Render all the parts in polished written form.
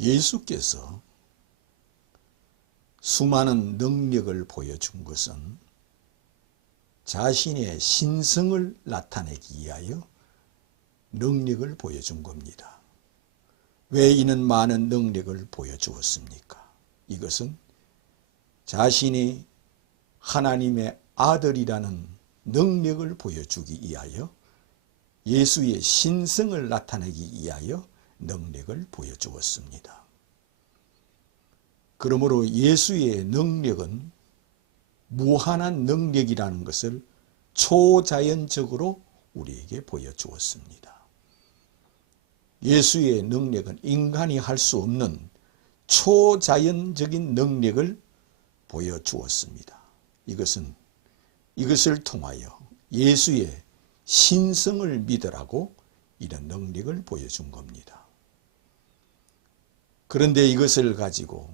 예수께서 수많은 능력을 보여준 것은 자신의 신성을 나타내기 위하여 능력을 보여준 겁니다. 왜 이는 많은 능력을 보여주었습니까? 이것은 자신이 하나님의 아들이라는 능력을 보여주기 위하여, 예수의 신성을 나타내기 위하여 능력을 보여주었습니다. 그러므로 예수의 능력은 무한한 능력이라는 것을 초자연적으로 우리에게 보여주었습니다. 예수의 능력은 인간이 할 수 없는 초자연적인 능력을 보여주었습니다. 이것을 통하여 예수의 신성을 믿으라고 이런 능력을 보여준 겁니다. 그런데 이것을 가지고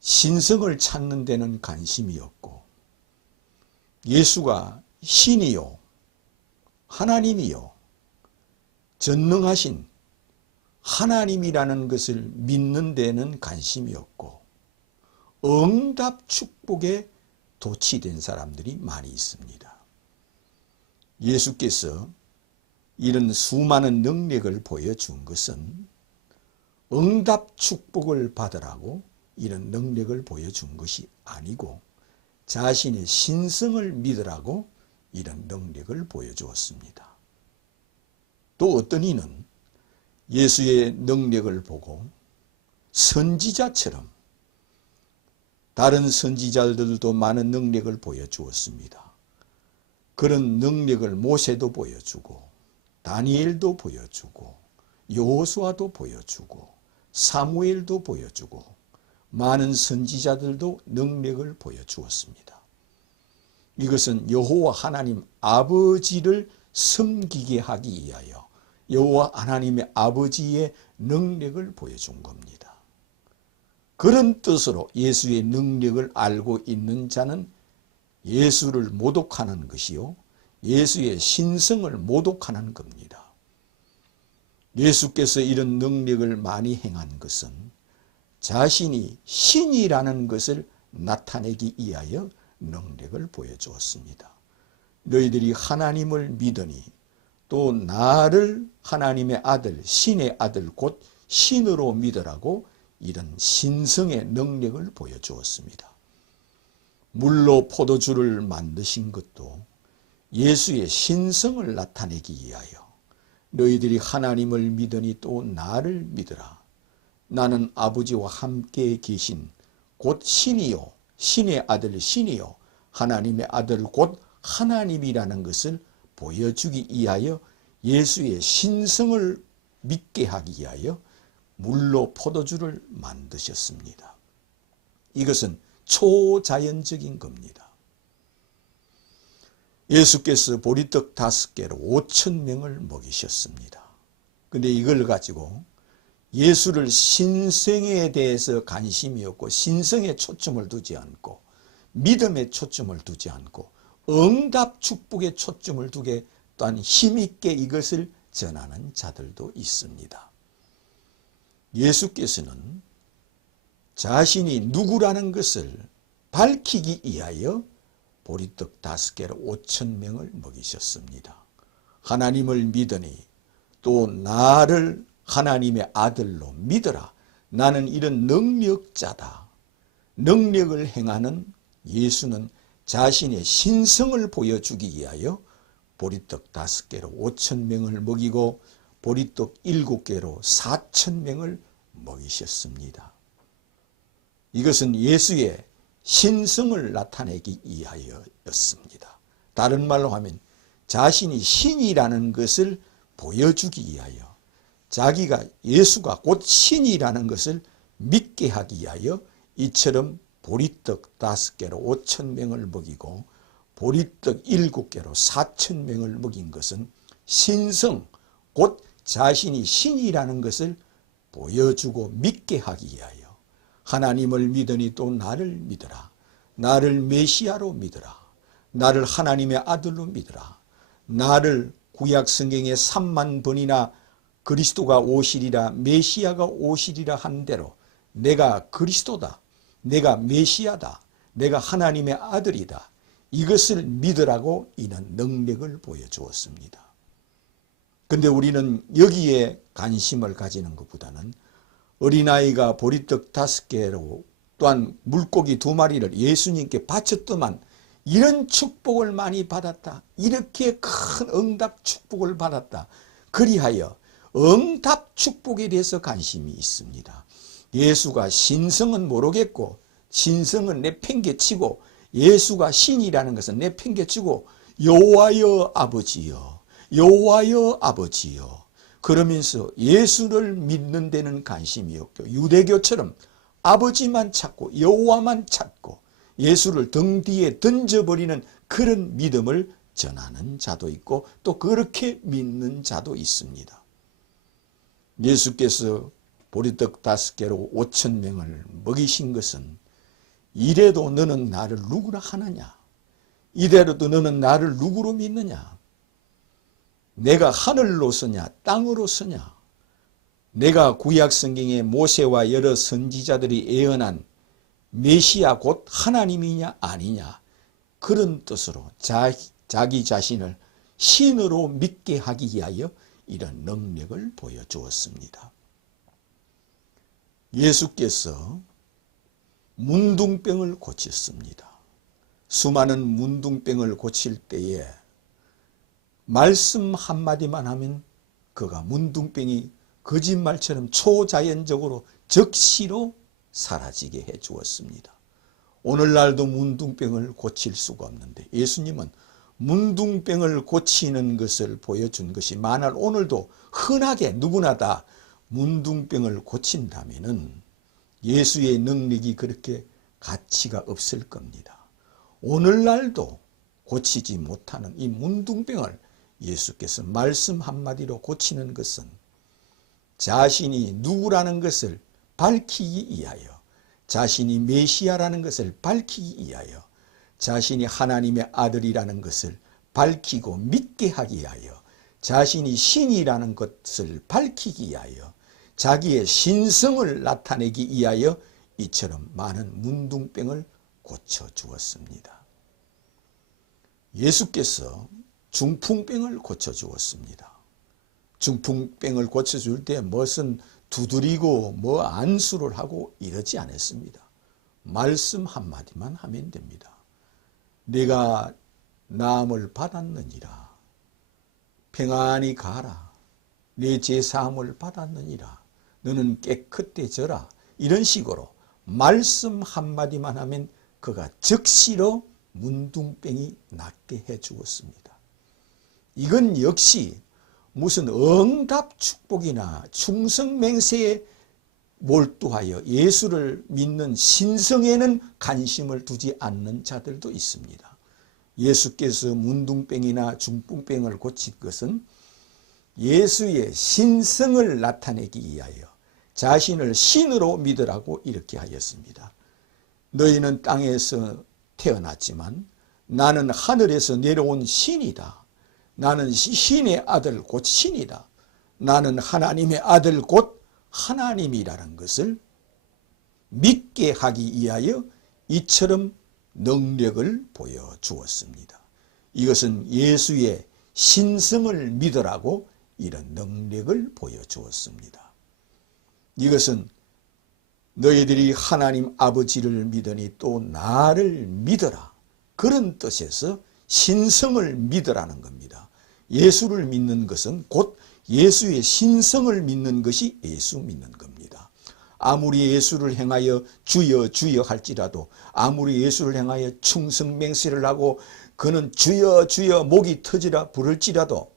신성을 찾는 데는 관심이 없고, 예수가 신이요 하나님이요 전능하신 하나님이라는 것을 믿는 데는 관심이 없고, 응답 축복에 도취된 사람들이 많이 있습니다. 예수께서 이런 수많은 능력을 보여준 것은 응답 축복을 받으라고 이런 능력을 보여준 것이 아니고, 자신의 신성을 믿으라고 이런 능력을 보여주었습니다. 또 어떤 이는 예수의 능력을 보고 선지자처럼, 다른 선지자들도 많은 능력을 보여주었습니다. 그런 능력을 모세도 보여주고, 다니엘도 보여주고, 여호수아도 보여주고, 사무엘도 보여주고, 많은 선지자들도 능력을 보여주었습니다. 이것은 여호와 하나님 아버지를 섬기게 하기 위하여 여호와 하나님의 아버지의 능력을 보여준 겁니다. 그런 뜻으로 예수의 능력을 알고 있는 자는 예수를 모독하는 것이요, 예수의 신성을 모독하는 겁니다. 예수께서 이런 능력을 많이 행한 것은 자신이 신이라는 것을 나타내기 위하여 능력을 보여주었습니다. 너희들이 하나님을 믿으니 또 나를 하나님의 아들, 신의 아들 곧 신으로 믿으라고 이런 신성의 능력을 보여주었습니다. 물로 포도주를 만드신 것도 예수의 신성을 나타내기 위하여, 너희들이 하나님을 믿으니 또 나를 믿으라. 나는 아버지와 함께 계신 곧 신이요 신의 아들 신이요 하나님의 아들 곧 하나님이라는 것을 보여주기 위하여, 예수의 신성을 믿게 하기 위하여 물로 포도주를 만드셨습니다. 이것은 초자연적인 겁니다. 예수께서 보리떡 5개로 5,000명을 먹이셨습니다. 그런데 이걸 가지고 예수를 신성에 대해서 관심이 없고, 신성에 초점을 두지 않고, 믿음에 초점을 두지 않고, 응답 축복에 초점을 두게 또한 힘있게 이것을 전하는 자들도 있습니다. 예수께서는 자신이 누구라는 것을 밝히기 위하여 보리떡 5개로 5,000명을 먹이셨습니다. 하나님을 믿으니 또 나를 하나님의 아들로 믿어라. 나는 이런 능력자다. 능력을 행하는 예수는 자신의 신성을 보여주기 위하여 보리떡 5개로 5,000명을 먹이고, 보리떡 7개로 4,000명을 먹이셨습니다. 이것은 예수의 신성을 나타내기 위하여였습니다. 다른 말로 하면 자신이 신이라는 것을 보여주기 위하여, 자기가 예수가 곧 신이라는 것을 믿게 하기 위하여 이처럼 보리떡 5개로 5,000명을 먹이고 보리떡 7개로 4,000명을 먹인 것은 신성, 곧 자신이 신이라는 것을 보여주고 믿게 하기 위하여, 하나님을 믿으니 또 나를 믿으라. 나를 메시아로 믿으라. 나를 하나님의 아들로 믿으라. 나를 구약 성경에 3만 번이나 그리스도가 오시리라, 메시아가 오시리라 한 대로 내가 그리스도다, 내가 메시아다, 내가 하나님의 아들이다, 이것을 믿으라고 이는 능력을 보여주었습니다. 근데 우리는 여기에 관심을 가지는 것보다는 어린아이가 보리떡 5개로 또한 물고기 2마리를 예수님께 바쳤더만 이런 축복을 많이 받았다, 이렇게 큰 응답 축복을 받았다, 그리하여 응답 축복에 대해서 관심이 있습니다. 예수가 신성은 모르겠고 신성은 내팽개치고 예수가 신이라는 것은 내팽개치고 여호와여 아버지여, 여호와여 아버지여 그러면서 예수를 믿는 데는 관심이 없고 유대교처럼 아버지만 찾고 여호와만 찾고 예수를 등 뒤에 던져버리는 그런 믿음을 전하는 자도 있고 또 그렇게 믿는 자도 있습니다. 예수께서 보리떡 5개로 5,000명을 먹이신 것은 이래도 너는 나를 누구라 하느냐, 이래도 너는 나를 누구로 믿느냐, 내가 하늘로서냐 땅으로서냐, 내가 구약성경에 모세와 여러 선지자들이 예언한 메시아 곧 하나님이냐 아니냐, 그런 뜻으로 자기 자신을 신으로 믿게 하기 위하여 이런 능력을 보여주었습니다. 예수께서 문둥병을 고쳤습니다. 수많은 문둥병을 고칠 때에 말씀 한마디만 하면 그가 문둥병이 거짓말처럼 초자연적으로 즉시로 사라지게 해 주었습니다. 오늘날도 문둥병을 고칠 수가 없는데 예수님은 문둥병을 고치는 것을 보여준 것이 만약 오늘도 흔하게 누구나 다 문둥병을 고친다면은 예수의 능력이 그렇게 가치가 없을 겁니다. 오늘날도 고치지 못하는 이 문둥병을 예수께서 말씀 한마디로 고치는 것은 자신이 누구라는 것을 밝히기 위하여, 자신이 메시아라는 것을 밝히기 위하여, 자신이 하나님의 아들이라는 것을 밝히고 믿게 하기 위하여, 자신이 신이라는 것을 밝히기 위하여, 자기의 신성을 나타내기 위하여 이처럼 많은 문둥병을 고쳐주었습니다. 예수께서 중풍병을 고쳐주었습니다. 중풍병을 고쳐줄 때 무슨 두드리고 뭐 안수를 하고 이러지 않았습니다. 말씀 한마디만 하면 됩니다. 내가 나음을 받았느니라, 평안히 가라, 내 죄사함을 받았느니라, 너는 깨끗해져라, 이런 식으로 말씀 한마디만 하면 그가 즉시로 문둥병이 낫게 해 주었습니다. 이건 역시 무슨 응답 축복이나 충성맹세에 몰두하여 예수를 믿는 신성에는 관심을 두지 않는 자들도 있습니다. 예수께서 문둥병이나 중풍병을 고친 것은 예수의 신성을 나타내기 위하여 자신을 신으로 믿으라고 이렇게 하였습니다. 너희는 땅에서 태어났지만 나는 하늘에서 내려온 신이다. 나는 신의 아들 곧 신이다. 나는 하나님의 아들 곧 하나님이라는 것을 믿게 하기 위하여 이처럼 능력을 보여주었습니다. 이것은 예수의 신성을 믿으라고 이런 능력을 보여주었습니다. 이것은 너희들이 하나님 아버지를 믿으니 또 나를 믿어라, 그런 뜻에서 신성을 믿으라는 겁니다. 예수를 믿는 것은 곧 예수의 신성을 믿는 것이 예수 믿는 겁니다. 아무리 예수를 행하여 주여 주여 할지라도, 아무리 예수를 행하여 충성맹세를 하고 그는 주여 주여 목이 터지라 부를지라도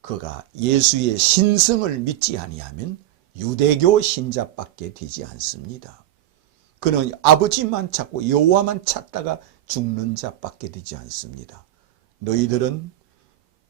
그가 예수의 신성을 믿지 아니하면 유대교 신자밖에 되지 않습니다. 그는 아버지만 찾고 여호와만 찾다가 죽는 자밖에 되지 않습니다. 너희들은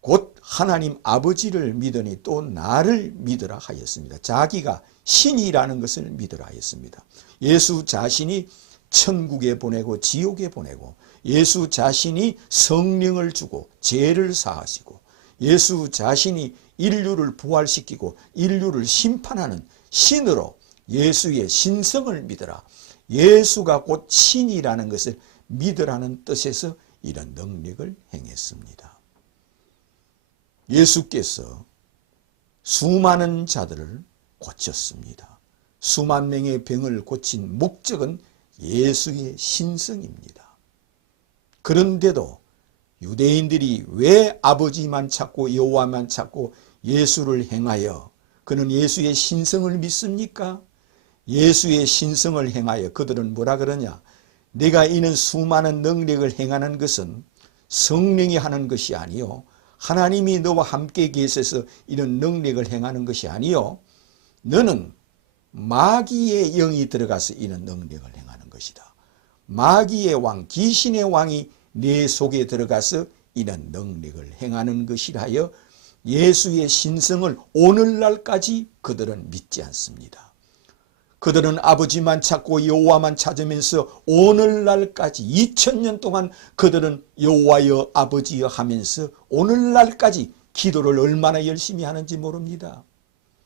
곧 하나님 아버지를 믿으니 또 나를 믿으라 하였습니다. 자기가 신이라는 것을 믿으라 하였습니다. 예수 자신이 천국에 보내고 지옥에 보내고, 예수 자신이 성령을 주고 죄를 사하시고, 예수 자신이 인류를 부활시키고 인류를 심판하는 신으로 예수의 신성을 믿어라. 예수가 곧 신이라는 것을 믿으라는 뜻에서 이런 능력을 행했습니다. 예수께서 수많은 자들을 고쳤습니다. 수만 명의 병을 고친 목적은 예수의 신성입니다. 그런데도 유대인들이 왜 아버지만 찾고 여호와만 찾고 예수를 행하여 그는 예수의 신성을 믿습니까? 예수의 신성을 행하여 그들은 뭐라 그러냐? 내가 이는 수많은 능력을 행하는 것은 성령이 하는 것이 아니요 하나님이 너와 함께 계셔서 이런 능력을 행하는 것이 아니요 너는 마귀의 영이 들어가서 이런 능력을 행하는 것이다. 마귀의 왕, 귀신의 왕이 내 속에 들어가서 이런 능력을 행하는 것이라 하여 예수의 신성을 오늘날까지 그들은 믿지 않습니다. 그들은 아버지만 찾고 여호와만 찾으면서 오늘날까지 2000년 동안 그들은 여호와여 아버지여 하면서 오늘날까지 기도를 얼마나 열심히 하는지 모릅니다.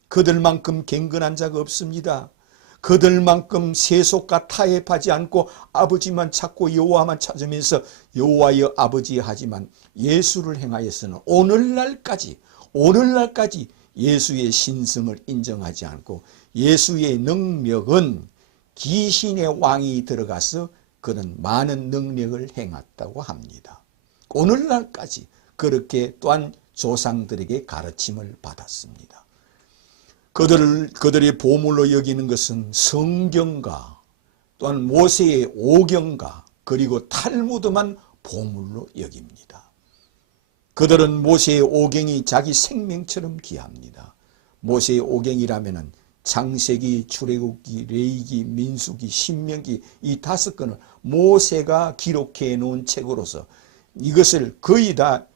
그들만큼 경건한 자가 없습니다. 그들만큼 세속과 타협하지 않고 아버지만 찾고 여호와만 찾으면서 여호와여 아버지 하지만 예수를 행하여서는 오늘날까지 예수의 신성을 인정하지 않고 예수의 능력은 귀신의 왕이 들어가서 그런 많은 능력을 행했다고 합니다. 오늘날까지 그렇게 또한 조상들에게 가르침을 받았습니다. 그들이 보물로 여기는 것은 성경과 또한 모세의 오경과 그리고 탈무드만 보물로 여깁니다. 그들은 모세의 오경이 자기 생명처럼 귀합니다. 모세의 오경이라면은 창세기, 출애굽기, 레위기, 민수기, 신명기 이 5권을 모세가 기록해 놓은 책으로서 이것을 거의 다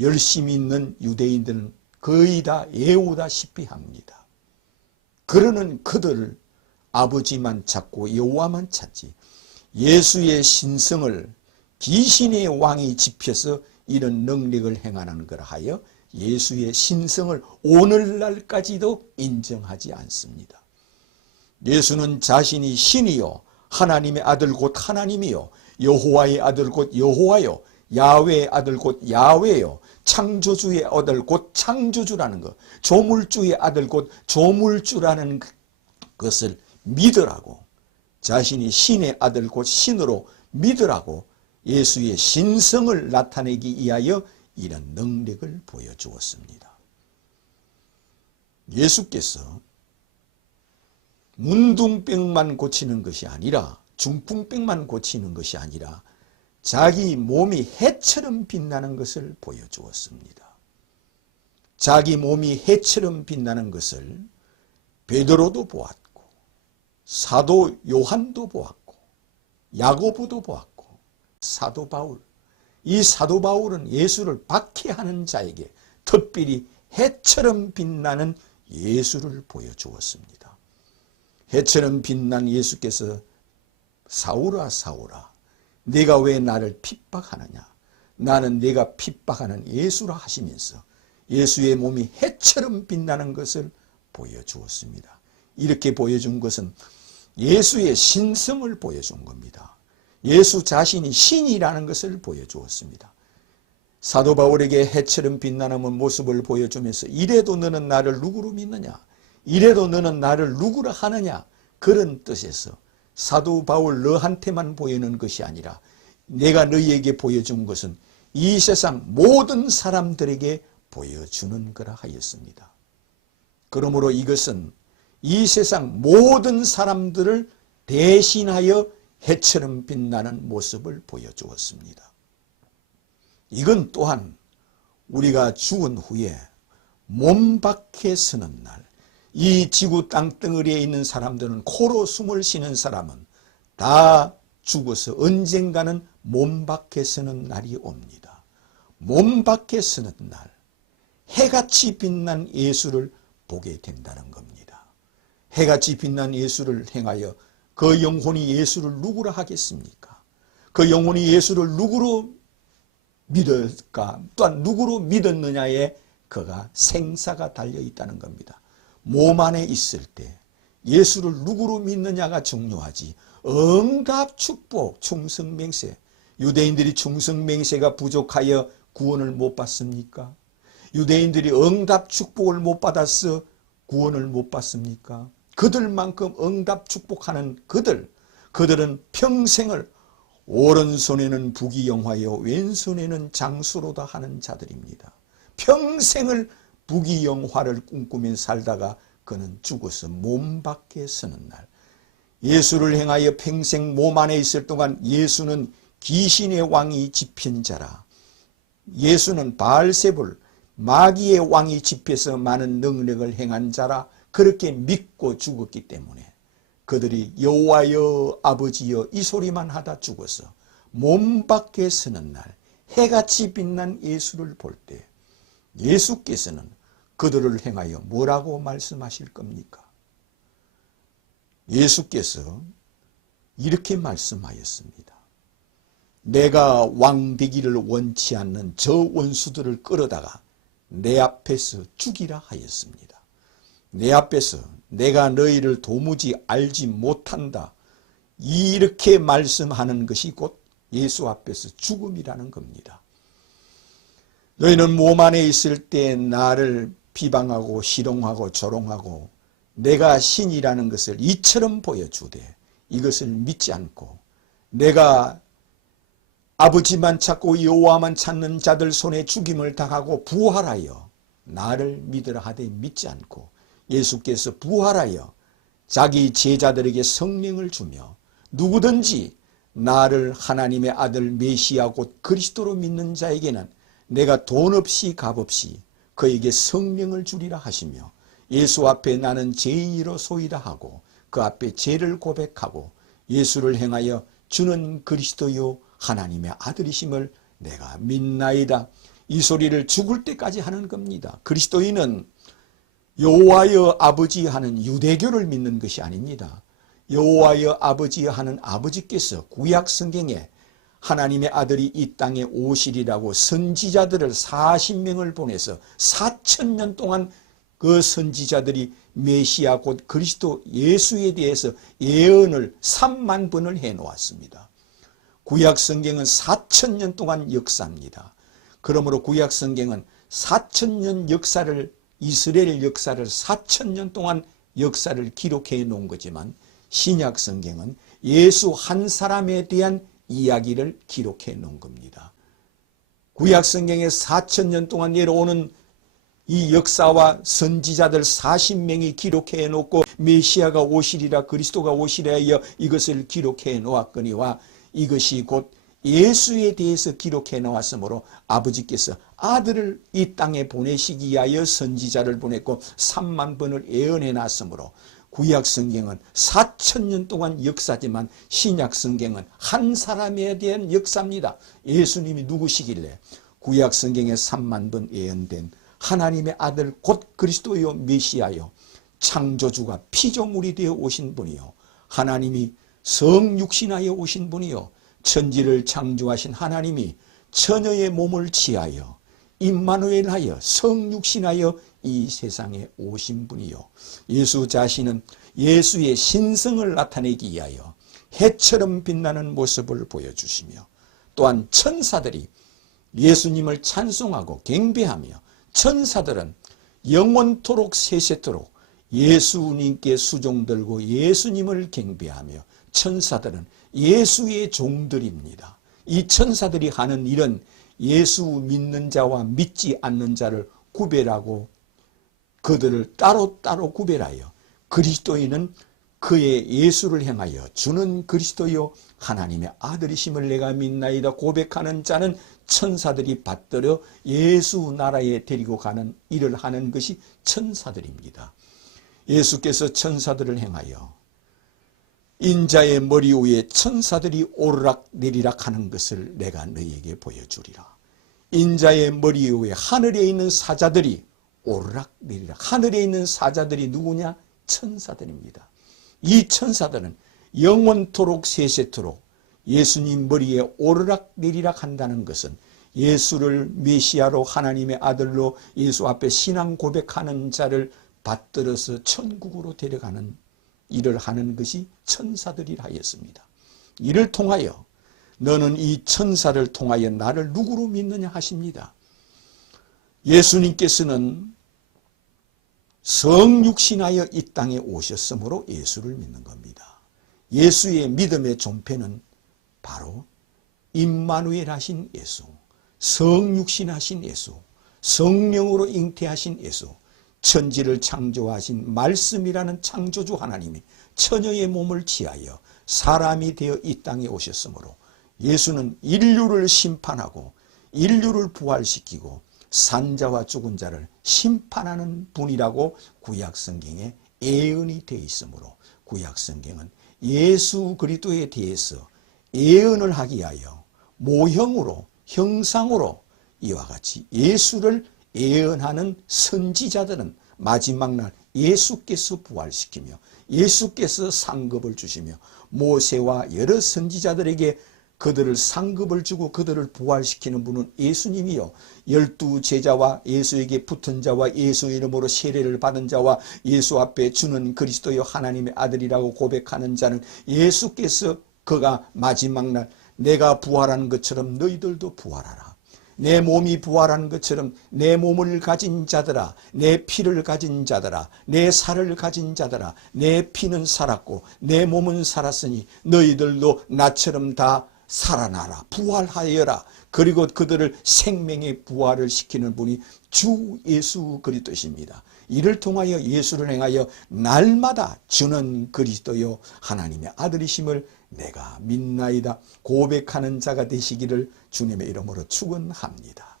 열심히 읽는 유대인들은 거의 다 외우다시피 합니다. 그러는 그들을 아버지만 찾고 여호와만 찾지 예수의 신성을 귀신의 왕이 집혀서 이런 능력을 행하는 걸 하여 예수의 신성을 오늘날까지도 인정하지 않습니다. 예수는 자신이 신이요 하나님의 아들 곧 하나님이요 여호와의 아들 곧 여호와요 야훼의 아들 곧 야훼요 창조주의 아들 곧 창조주라는 것 조물주의 아들 곧 조물주라는 것을 믿으라고 자신이 신의 아들 곧 신으로 믿으라고 예수의 신성을 나타내기 위하여 이런 능력을 보여주었습니다. 예수께서 문둥병만 고치는 것이 아니라 중풍병만 고치는 것이 아니라 자기 몸이 해처럼 빛나는 것을 보여주었습니다. 자기 몸이 해처럼 빛나는 것을 베드로도 보았고 사도 요한도 보았고 야고보도 보았고 사도 바울 이 사도 바울은 예수를 박해하는 자에게 특별히 해처럼 빛나는 예수를 보여주었습니다. 해처럼 빛난 예수께서 사울아 사울아 네가 왜 나를 핍박하느냐 나는 네가 핍박하는 예수라 하시면서 예수의 몸이 해처럼 빛나는 것을 보여주었습니다. 이렇게 보여준 것은 예수의 신성을 보여준 겁니다. 예수 자신이 신이라는 것을 보여주었습니다. 사도 바울에게 해처럼 빛나는 모습을 보여주면서 이래도 너는 나를 누구로 믿느냐 이래도 너는 나를 누구라 하느냐 그런 뜻에서 사도 바울 너한테만 보이는 것이 아니라 내가 너희에게 보여준 것은 이 세상 모든 사람들에게 보여주는 거라 하였습니다. 그러므로 이것은 이 세상 모든 사람들을 대신하여 해처럼 빛나는 모습을 보여주었습니다. 이건 또한 우리가 죽은 후에 몸 밖에 서는 날, 이 지구 땅덩어리에 있는 사람들은 코로 숨을 쉬는 사람은 다 죽어서 언젠가는 몸 밖에 서는 날이 옵니다. 몸 밖에 서는 날, 해같이 빛난 예수를 보게 된다는 겁니다. 해같이 빛난 예수를 행하여 그 영혼이 예수를 누구라 하겠습니까? 그 영혼이 예수를 누구로 믿을까, 또한 누구로 믿었느냐에 그가 생사가 달려 있다는 겁니다. 몸 안에 있을 때 예수를 누구로 믿느냐가 중요하지, 응답, 축복, 충성맹세. 유대인들이 충성맹세가 부족하여 구원을 못 받습니까? 유대인들이 응답, 축복을 못 받아서 구원을 못 받습니까? 그들만큼 응답, 축복하는 그들은 평생을 오른손에는 부귀영화여 왼손에는 장수로다 하는 자들입니다. 평생을 부귀영화를 꿈꾸며 살다가 그는 죽어서 몸 밖에 서는 날, 예수를 행하여 평생 몸 안에 있을 동안 예수는 귀신의 왕이 집힌 자라, 예수는 바알세불 마귀의 왕이 집혀서 많은 능력을 행한 자라 그렇게 믿고 죽었기 때문에 그들이 여호와여 아버지여 이 소리만 하다 죽어서 몸 밖에 서는 날 해같이 빛난 예수를 볼 때 예수께서는 그들을 행하여 뭐라고 말씀하실 겁니까? 예수께서 이렇게 말씀하였습니다. 내가 왕 되기를 원치 않는 저 원수들을 끌어다가 내 앞에서 죽이라 하였습니다. 내 앞에서 내가 너희를 도무지 알지 못한다, 이렇게 말씀하는 것이 곧 예수 앞에서 죽음이라는 겁니다. 너희는 몸 안에 있을 때 나를 비방하고 희롱하고 조롱하고 내가 신이라는 것을 이처럼 보여주되 이것을 믿지 않고 내가 아버지만 찾고 여호와만 찾는 자들 손에 죽임을 당하고 부활하여 나를 믿으라 하되 믿지 않고 예수께서 부활하여 자기 제자들에게 성령을 주며 누구든지 나를 하나님의 아들 메시아 곧 그리스도로 믿는 자에게는 내가 돈 없이 값 없이 그에게 성령을 주리라 하시며 예수 앞에 나는 죄인이로 소이다 하고 그 앞에 죄를 고백하고 예수를 행하여 주는 그리스도요 하나님의 아들이심을 내가 믿나이다. 이 소리를 죽을 때까지 하는 겁니다. 그리스도인은 여호와여 아버지 하는 유대교를 믿는 것이 아닙니다. 여호와여 아버지 하는 아버지께서 구약 성경에 하나님의 아들이 이 땅에 오시리라고 선지자들을 40명을 보내서 4,000년 동안 그 선지자들이 메시아 곧 그리스도 예수에 대해서 예언을 3만 번을 해놓았습니다. 구약 성경은 4,000년 동안 역사입니다. 그러므로 구약 성경은 4,000년 역사를, 이스라엘 역사를 4,000년 동안 역사를 기록해 놓은 거지만 신약 성경은 예수 한 사람에 대한 이야기를 기록해 놓은 겁니다. 구약 성경에 4,000년 동안 내려오는 이 역사와 선지자들 40명이 기록해 놓고 메시아가 오시리라 그리스도가 오시리라 하여 이것을 기록해 놓았거니와 이것이 곧 예수에 대해서 기록해 놓았으므로 아버지께서 아들을 이 땅에 보내시기 위하여 선지자를 보냈고 3만 번을 예언해 놨으므로 구약 성경은 4,000년 동안 역사지만 신약 성경은 한 사람에 대한 역사입니다. 예수님이 누구시길래 구약 성경에 3만 번 예언된 하나님의 아들 곧 그리스도요 메시아요 창조주가 피조물이 되어 오신 분이요 하나님이 성육신하여 오신 분이요 천지를 창조하신 하나님이 처녀의 몸을 취하여 임마누엘하여 성육신하여 이 세상에 오신 분이요 예수 자신은 예수의 신성을 나타내기 위하여 해처럼 빛나는 모습을 보여주시며 또한 천사들이 예수님을 찬송하고 경배하며 천사들은 영원토록 세세토록 예수님께 수종 들고 예수님을 경배하며 천사들은 예수의 종들입니다. 이 천사들이 하는 일은 예수 믿는 자와 믿지 않는 자를 구별하고 그들을 따로따로 구별하여 그리스도인은 그의 예수를 행하여 주는 그리스도요 하나님의 아들이심을 내가 믿나이다 고백하는 자는 천사들이 받들어 예수 나라에 데리고 가는 일을 하는 것이 천사들입니다. 예수께서 천사들을 행하여 인자의 머리 위에 천사들이 오르락 내리락 하는 것을 내가 너희에게 보여주리라. 인자의 머리 위에 하늘에 있는 사자들이 오르락 내리락. 하늘에 있는 사자들이 누구냐? 천사들입니다. 이 천사들은 영원토록 세세토록 예수님 머리에 오르락 내리락 한다는 것은 예수를 메시아로 하나님의 아들로 예수 앞에 신앙 고백하는 자를 받들어서 천국으로 데려가는 일을 하는 것이 천사들이라 하였습니다. 이를 통하여 너는 이 천사를 통하여 나를 누구로 믿느냐 하십니다. 예수님께서는 성육신하여 이 땅에 오셨으므로 예수를 믿는 겁니다. 예수의 믿음의 존폐는 바로 임마누엘 하신 예수, 성육신하신 예수, 성령으로 잉태하신 예수, 천지를 창조하신 말씀이라는 창조주 하나님이 처녀의 몸을 취하여 사람이 되어 이 땅에 오셨으므로 예수는 인류를 심판하고 인류를 부활시키고 산자와 죽은 자를 심판하는 분이라고 구약성경에 예언이 되어 있으므로 구약성경은 예수 그리스도에 대해서 예언을 하기 위하여 모형으로 형상으로 이와 같이 예수를 예언하는 선지자들은 마지막 날 예수께서 부활시키며 예수께서 상급을 주시며 모세와 여러 선지자들에게 그들을 상급을 주고 그들을 부활시키는 분은 예수님이요 12제자와 예수에게 붙은 자와 예수 이름으로 세례를 받은 자와 예수 앞에 주는 그리스도여 하나님의 아들이라고 고백하는 자는 예수께서 그가 마지막 날 내가 부활하는 것처럼 너희들도 부활하라. 내 몸이 부활하는 것처럼 내 몸을 가진 자들아, 내 피를 가진 자들아, 내 살을 가진 자들아, 내 피는 살았고 내 몸은 살았으니 너희들도 나처럼 다 살아나라, 부활하여라. 그리고 그들을 생명의 부활을 시키는 분이 주 예수 그리스도십니다. 이를 통하여 예수를 행하여 날마다 주는 그리스도요 하나님의 아들이심을 내가 믿나이다 고백하는 자가 되시기를 주님의 이름으로 축원합니다.